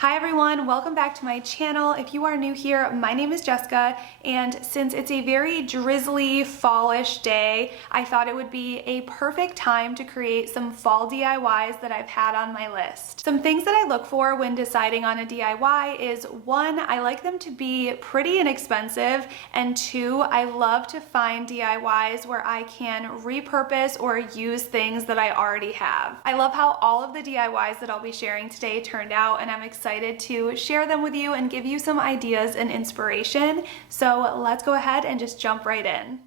Hi everyone, welcome back to my channel. If you are new here, my name is Jessica, and since it's a very drizzly, fallish day, I thought it would be a perfect time to create some fall DIYs that I've had on my list. Some things that I look for when deciding on a DIY is one, I like them to be pretty inexpensive, and two, I love to find DIYs where I can repurpose or use things that I already have. I love how all of the DIYs that I'll be sharing today turned out, and I'm excited to share them with you and give you some ideas and inspiration. So let's go ahead and just jump right in.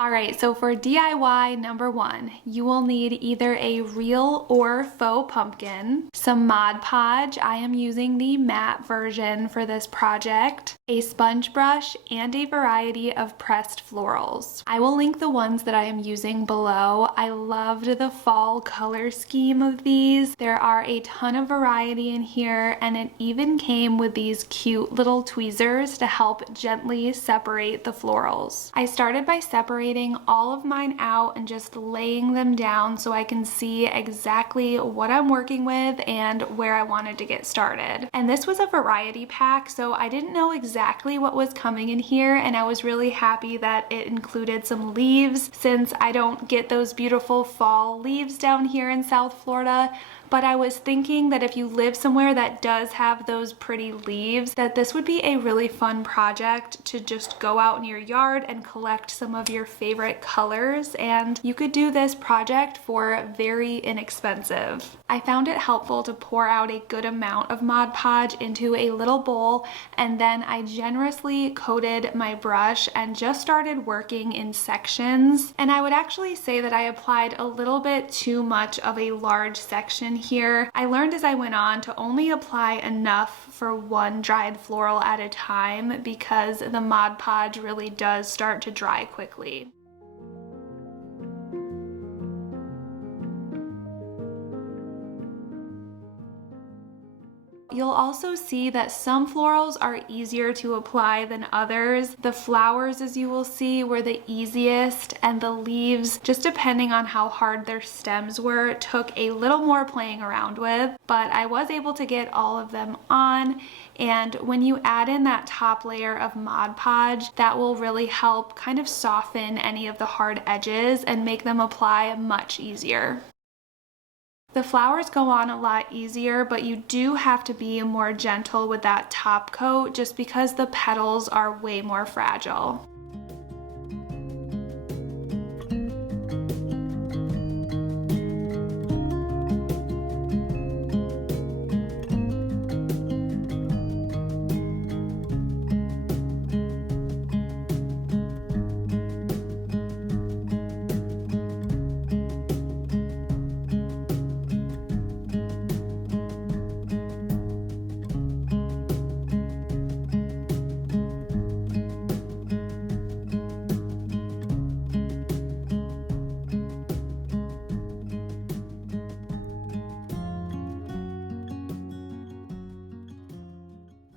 Alright, so for DIY number one, you will need either a real or faux pumpkin, some Mod Podge, I am using the matte version for this project, a sponge brush, and a variety of pressed florals. I will link the ones that I am using below. I loved the fall color scheme of these. There are a ton of variety in here, and it even came with these cute little tweezers to help gently separate the florals. I started by separating all of mine out and just laying them down so I can see exactly what I'm working with and where I wanted to get started. And this was a variety pack, so I didn't know exactly what was coming in here, and I was really happy that it included some leaves since I don't get those beautiful fall leaves down here in South Florida. But I was thinking that if you live somewhere that does have those pretty leaves, that this would be a really fun project to just go out in your yard and collect some of your favorite colors, and you could do this project for very inexpensive. I found it helpful to pour out a good amount of Mod Podge into a little bowl, and then I generously coated my brush and just started working in sections. And I would actually say that I applied a little bit too much of a large section here. I learned as I went on to only apply enough for one dried floral at a time because the Mod Podge really does start to dry quickly. You'll also see that some florals are easier to apply than others. The flowers, as you will see, were the easiest, and the leaves, just depending on how hard their stems were, took a little more playing around with, but I was able to get all of them on. And when you add in that top layer of Mod Podge, that will really help kind of soften any of the hard edges and make them apply much easier. The flowers go on a lot easier, but you do have to be more gentle with that top coat just because the petals are way more fragile.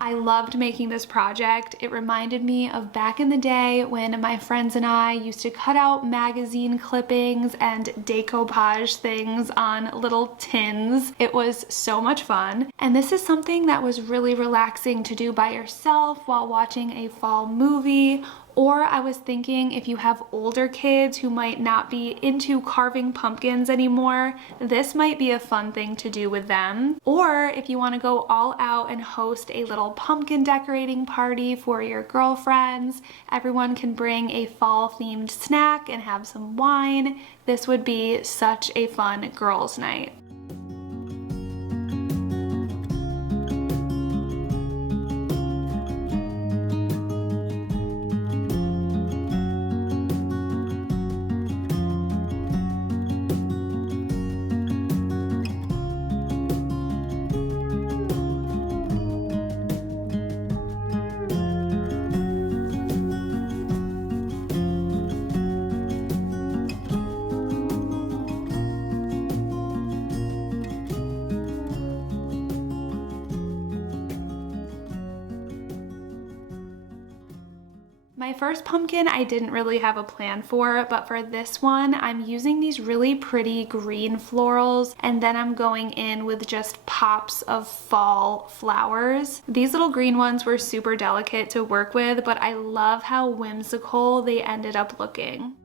I loved making this project. It reminded me of back in the day when my friends and I used to cut out magazine clippings and decoupage things on little tins. It was so much fun. And this is something that was really relaxing to do by yourself while watching a fall movie. Or I was thinking if you have older kids who might not be into carving pumpkins anymore, this might be a fun thing to do with them. Or if you want to go all out and host a little pumpkin decorating party for your girlfriends, everyone can bring a fall themed snack and have some wine. This would be such a fun girls' night. My first pumpkin I didn't really have a plan for, but for this one, I'm using these really pretty green florals, and then I'm going in with just pops of fall flowers. These little green ones were super delicate to work with, but I love how whimsical they ended up looking.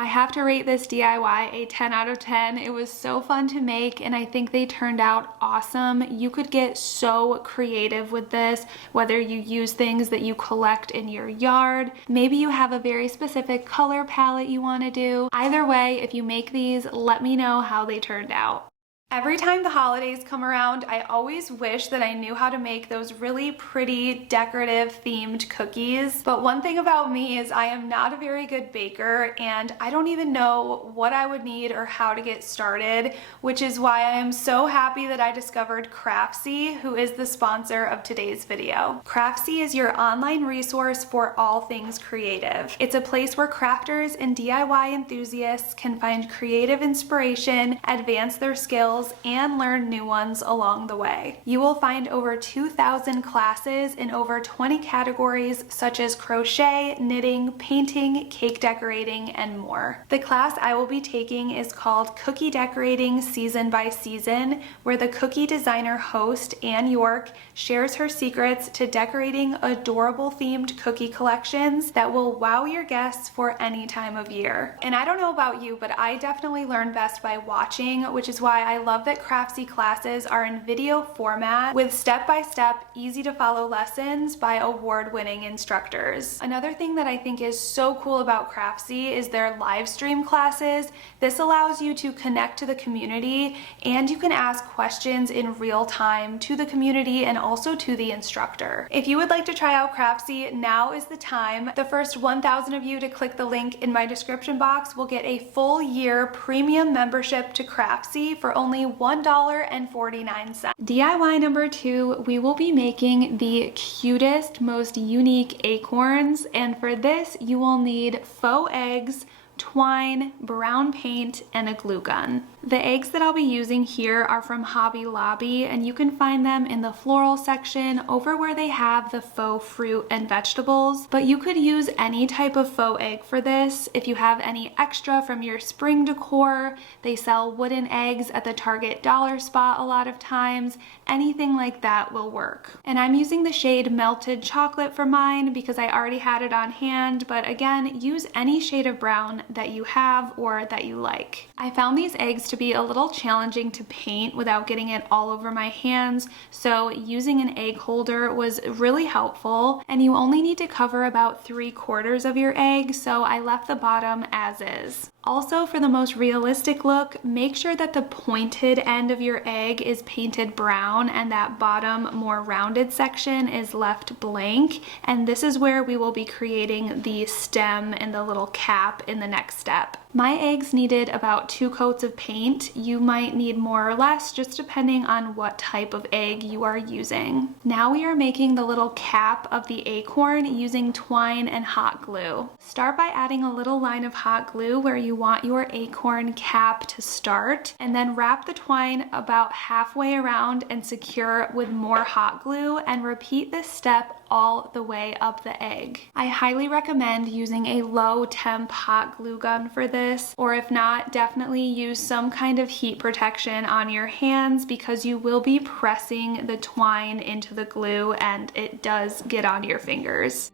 I have to rate this DIY a 10 out of 10. It was so fun to make, and I think they turned out awesome. You could get so creative with this, whether you use things that you collect in your yard, maybe you have a very specific color palette you want to do. Either way, if you make these, let me know how they turned out. Every time the holidays come around, I always wish that I knew how to make those really pretty decorative themed cookies. But one thing about me is I am not a very good baker, and I don't even know what I would need or how to get started, which is why I am so happy that I discovered Craftsy, who is the sponsor of today's video. Craftsy is your online resource for all things creative. It's a place where crafters and DIY enthusiasts can find creative inspiration, advance their skills, and learn new ones along the way. You will find over 2,000 classes in over 20 categories such as crochet, knitting, painting, cake decorating, and more. The class I will be taking is called Cookie Decorating Season by Season, where the cookie designer host, Anne York, shares her secrets to decorating adorable themed cookie collections that will wow your guests for any time of year. And I don't know about you, but I definitely learn best by watching, which is why I love that Craftsy classes are in video format with step-by-step, easy-to-follow lessons by award-winning instructors. Another thing that I think is so cool about Craftsy is their live stream classes. This allows you to connect to the community, and you can ask questions in real time to the community and also to the instructor. If you would like to try out Craftsy, now is the time. The first 1,000 of you to click the link in my description box will get a full year premium membership to Craftsy for only $1.49. DIY number 2, we will be making the cutest, most unique acorns, and for this you will need faux eggs, twine, brown paint, and a glue gun. The eggs that I'll be using here are from Hobby Lobby, and you can find them in the floral section over where they have the faux fruit and vegetables, but you could use any type of faux egg for this. If you have any extra from your spring decor, they sell wooden eggs at the Target dollar spot a lot of times. Anything like that will work. And I'm using the shade Melted Chocolate for mine because I already had it on hand, but again, use any shade of brown that you have or that you like. I found these eggs to be a little challenging to paint without getting it all over my hands, so using an egg holder was really helpful, and you only need to cover about 3/4 of your egg, so I left the bottom as is. Also, for the most realistic look, make sure that the pointed end of your egg is painted brown and that bottom, more rounded section is left blank, and this is where we will be creating the stem and the little cap in the next step. My eggs needed about 2 coats of paint. You might need more or less, just depending on what type of egg you are using. Now we are making the little cap of the acorn using twine and hot glue. Start by adding a little line of hot glue where you you want your acorn cap to start, and then wrap the twine about halfway around and secure with more hot glue, and repeat this step all the way up the egg. I highly recommend using a low temp hot glue gun for this, or if not, definitely use some kind of heat protection on your hands because you will be pressing the twine into the glue and it does get on your fingers.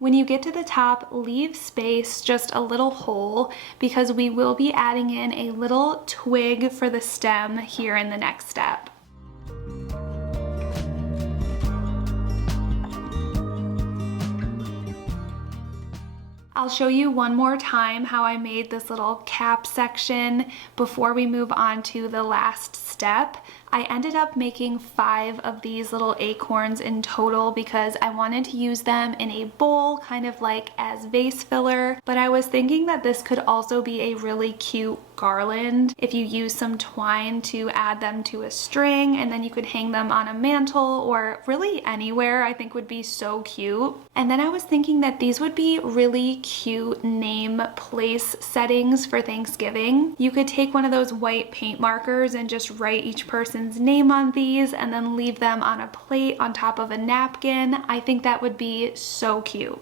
When you get to the top, leave space, just a little hole, because we will be adding in a little twig for the stem here in the next step. I'll show you one more time how I made this little cap section before we move on to the last step. I ended up making 5 of these little acorns in total because I wanted to use them in a bowl, kind of like as vase filler, but I was thinking that this could also be a really cute garland if you use some twine to add them to a string, and then you could hang them on a mantle or really anywhere. I think would be so cute. And then I was thinking that these would be really cute name place settings for Thanksgiving. You could take one of those white paint markers and just write each person's name on these and then leave them on a plate on top of a napkin. I think that would be so cute.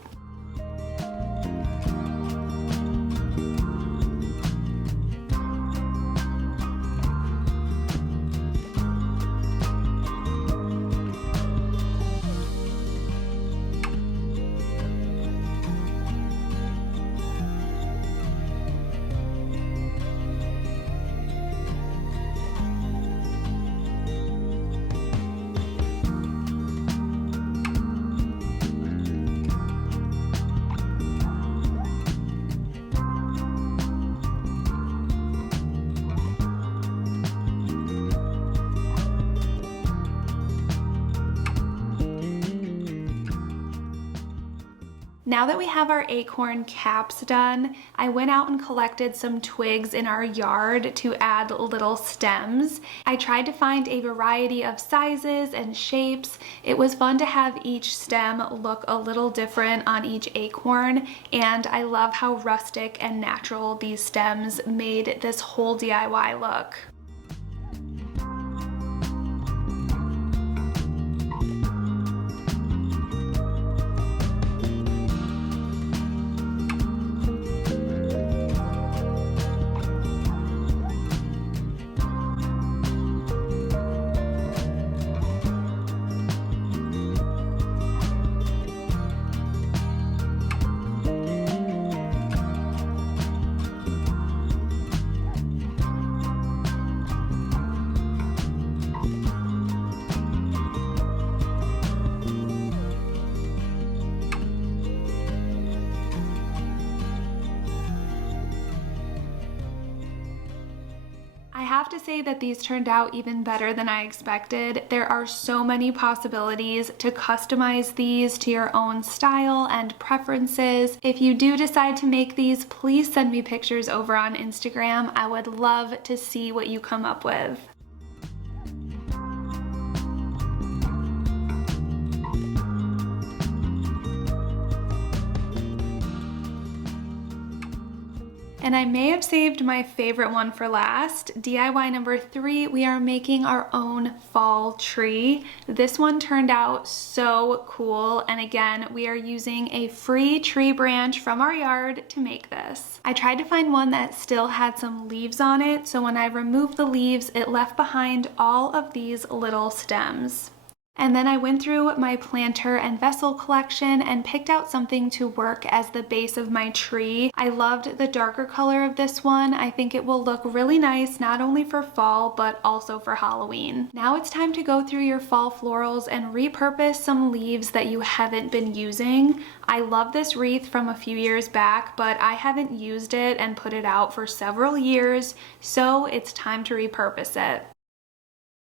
Now that we have our acorn caps done, I went out and collected some twigs in our yard to add little stems. I tried to find a variety of sizes and shapes. It was fun to have each stem look a little different on each acorn, and I love how rustic and natural these stems made this whole DIY look. I have to say that these turned out even better than I expected. There are so many possibilities to customize these to your own style and preferences. If you do decide to make these, please send me pictures over on Instagram. I would love to see what you come up with. And I may have saved my favorite one for last. DIY number 3, we are making our own fall tree. This one turned out so cool, and again, we are using a free tree branch from our yard to make this. I tried to find one that still had some leaves on it, so when I removed the leaves, it left behind all of these little stems. And then I went through my planter and vessel collection and picked out something to work as the base of my tree. I loved the darker color of this one. I think it will look really nice, not only for fall, but also for Halloween. Now it's time to go through your fall florals and repurpose some leaves that you haven't been using. I love this wreath from a few years back, but I haven't used it and put it out for several years, so it's time to repurpose it.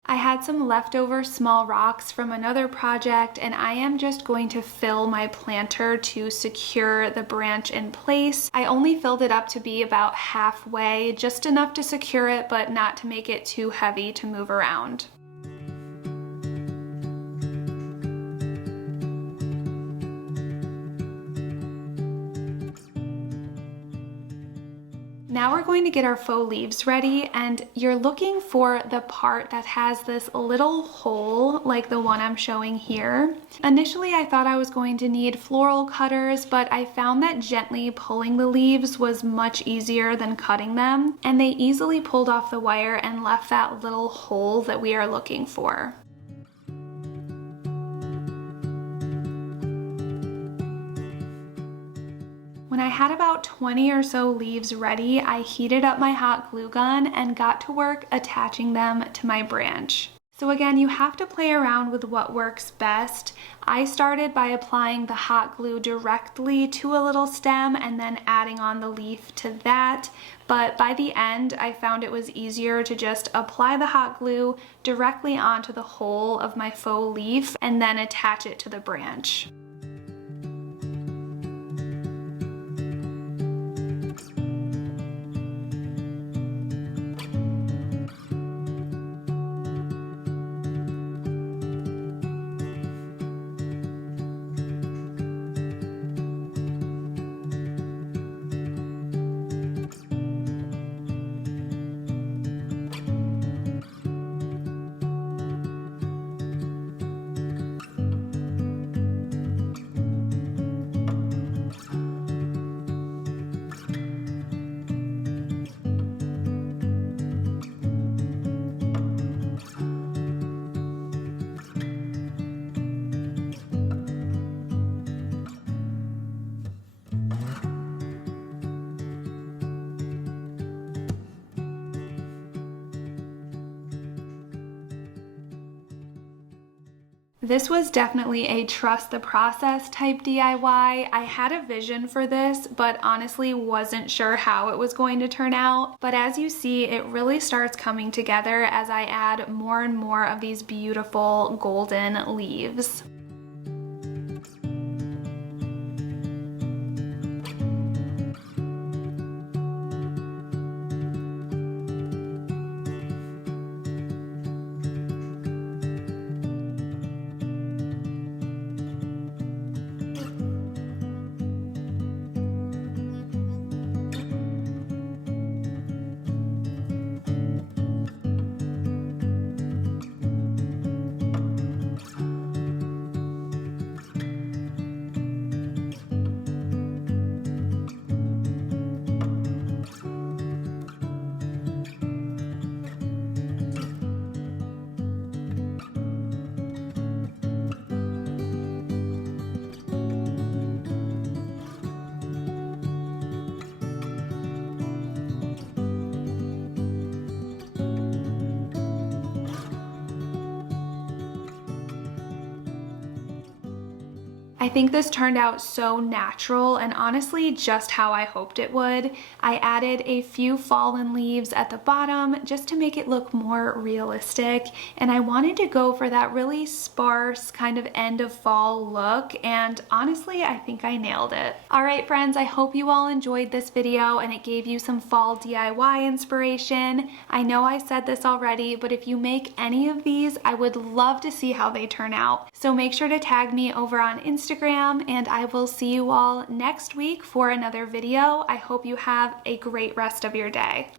I had some leftover small rocks from another project, and I am just going to fill my planter to secure the branch in place. I only filled it up to be about halfway, just enough to secure it, but not to make it too heavy to move around. Now we're going to get our faux leaves ready, and you're looking for the part that has this little hole like the one I'm showing here. Initially I thought I was going to need floral cutters, but I found that gently pulling the leaves was much easier than cutting them, and they easily pulled off the wire and left that little hole that we are looking for. When I had about 20 or so leaves ready, I heated up my hot glue gun and got to work attaching them to my branch. So again, you have to play around with what works best. I started by applying the hot glue directly to a little stem and then adding on the leaf to that. But by the end, I found it was easier to just apply the hot glue directly onto the hole of my faux leaf and then attach it to the branch. This was definitely a trust the process type DIY. I had a vision for this, but honestly wasn't sure how it was going to turn out. But as you see, it really starts coming together as I add more and more of these beautiful golden leaves. I think this turned out so natural and honestly just how I hoped it would. I added a few fallen leaves at the bottom just to make it look more realistic, and I wanted to go for that really sparse kind of end of fall look, and honestly I think I nailed it. Alright friends, I hope you all enjoyed this video and it gave you some fall DIY inspiration. I know I said this already, but if you make any of these, I would love to see how they turn out. So make sure to tag me over on Instagram, and I will see you all next week for another video. I hope you have a great rest of your day.